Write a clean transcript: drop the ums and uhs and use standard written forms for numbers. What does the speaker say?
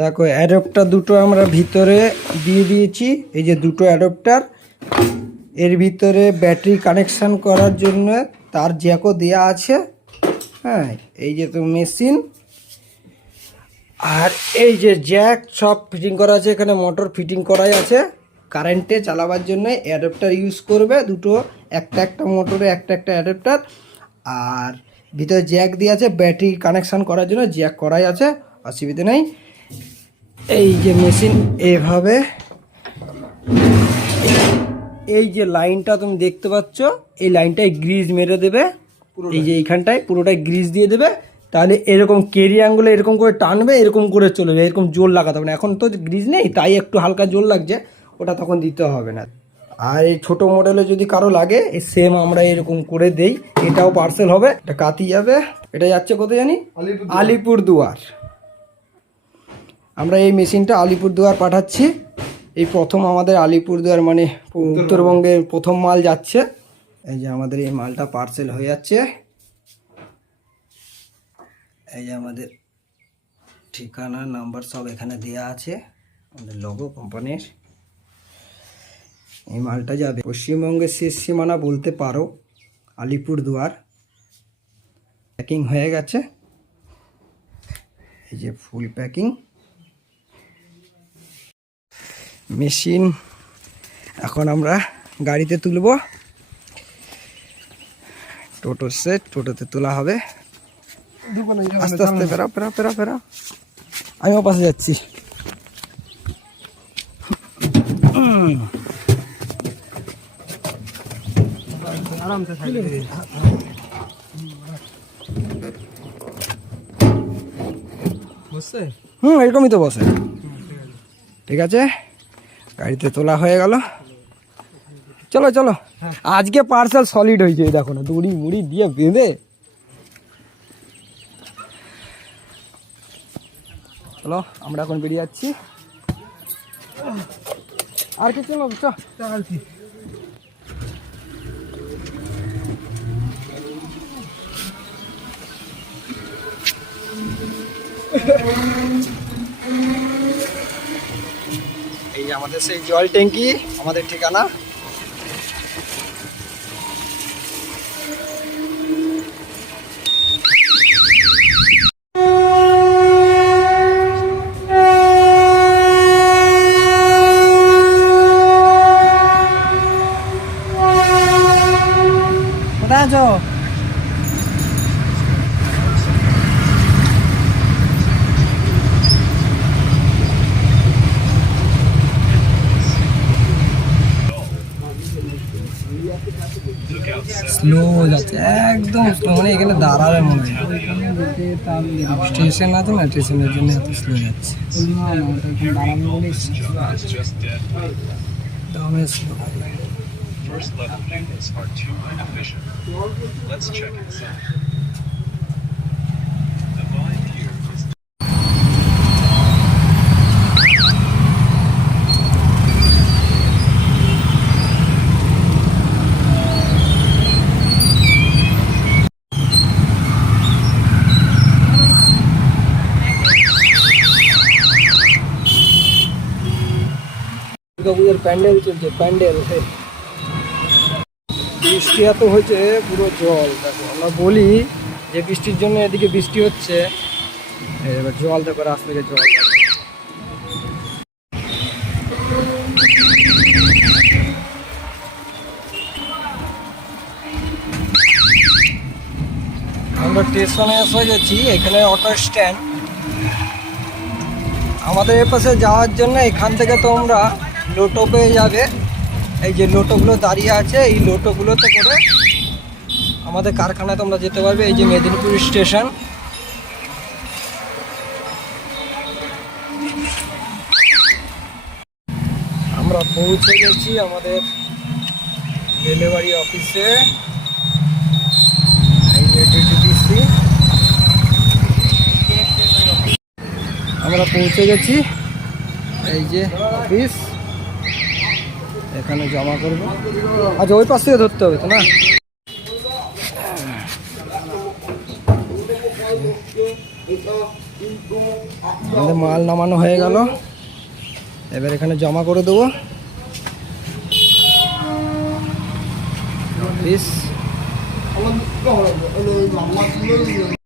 দেখো অ্যাডাপ্টার দুটো আমরা ভিতরে দিয়ে দিয়েছি, এই যে দুটো অ্যাডাপ্টার। এর ভিতরে ব্যাটারি কানেকশান করার জন্য তার জ্যাকও দেওয়া আছে। হ্যাঁ, এই যে তো মেশিন, আর এই যে জ্যাক সব ফিটিং করা আছে। এখানে মোটর ফিটিং করাই আছে, কারেন্টে চালাবার জন্য অ্যাডাপ্টার ইউজ করবে দুটো, একটা মোটরে একটা অ্যাডাপ্টার। আর ভিতরে জ্যাক দিয়ে আছে, ব্যাটারি কানেকশান করার জন্য জ্যাক করাই আছে, অসুবিধা নেই। এই যে মেশিন এভাবে, এই যে লাইনটা তুমি দেখতে পাচ্ছ, এই লাইনটায় গ্রিজ মেরে দেবে। এই যে এইখানটায় পুরোটাই গ্রিজ দিয়ে দেবে, তাহলে এরকম কেরি আঙ্গুলে এরকম করে টানবে, এরকম করে চলবে। এরকম জোর লাগাতে হবে না, এখন তো গ্রিজ নেই তাই একটু হালকা জোর লাগছে, ওটা তখন দিতে হবে না। আর এই ছোটো মডেলে যদি কারো লাগে, এই সেম আমরা এরকম করে দেই। এটাও পার্সেল হবে, এটা কাতি যাবে। এটা যাচ্ছে কোথায় জানি, আলিপুরদুয়ার। আমরা এই মেশিনটা আলিপুরদুয়ার পাঠাচ্ছি। এই প্রথম আমাদের আলিপুরদুয়ার মানে উত্তরবঙ্গের প্রথম মাল যাচ্ছে। এই যে আমাদের এই মালটা পার্সেল হয়ে যাচ্ছে। এই যে আমাদের ঠিকানা নাম্বার সব এখানে দেয়া আছে, আমাদের লোগো কোম্পানির। এই মালটা যাবে পশ্চিমবঙ্গের শেষ সীমানা বলতে পারো, আলিপুরদুয়ার। প্যাকিং হয়ে গেছে, এই যে ফুল প্যাকিং। মেশিন এখন আমরা গাড়িতে তুলব, টোটো সেট, টোটোতে তোলা হবে। আস্তে আস্তে ফেরা ফেরা ফেরা ফেরা, আমিও পাশে যাচ্ছি। এরকমই তো বসে। ঠিক আছে, গাড়িতে তোলা হয়ে গেল। চলো চলো, আজকে পার্সেল সলিড হয়েছে, দেখো না, দড়ি মুড়ি দিয়ে বেঁধে। চলো আমরা এখন বেরিয়ে যাচ্ছি। আর কি চলো আর কি। এই যে আমাদের সেই জল ট্যাঙ্কি, আমাদের ঠিকানা। কোথায় আছো? স্লো যাচ্ছে, একদম স্লো, মানে এখানে দাঁড়াবে মনে হয়। স্টেশন আছে না, স্টেশনের জন্য এত স্লো যাচ্ছে। দামে স্লো। দুর্গাপুজোর প্যান্ডেল চলছে, প্যান্ডেল। বৃষ্টি এত হয়েছে, পুরো জল। দেখো, আমরা বলি যে বৃষ্টির জন্য এদিকে বৃষ্টি হচ্ছে, এবার জল দেখো, রাস্তা থেকে জল। আমরা স্টেশনে এসে গেছি, এখানে অটো স্ট্যান্ড। আমাদের এ পাশে যাওয়ার জন্য এখান থেকে তোমরা লোটো পেয়ে যাবে। এই যে লোটোগুলো দাঁড়িয়ে আছে, এই লোটোগুলোতে করে আমাদের কারখানায় তোমরা যেতে পারবে। এই যে মেদিনীপুর স্টেশন। আমরা পৌঁছে গেছি আমাদের ডেলিভারি অফিসে। এই যে ডিটিপিসি, আমরা পৌঁছে গেছি। এই যে অফিস, এখানে জমা করবো। আচ্ছা, ওই পাশ থেকে ধরতে হবে তো না? আমাদের মাল নামানো হয়ে গেল, এবার এখানে জমা করে দেবো। পিস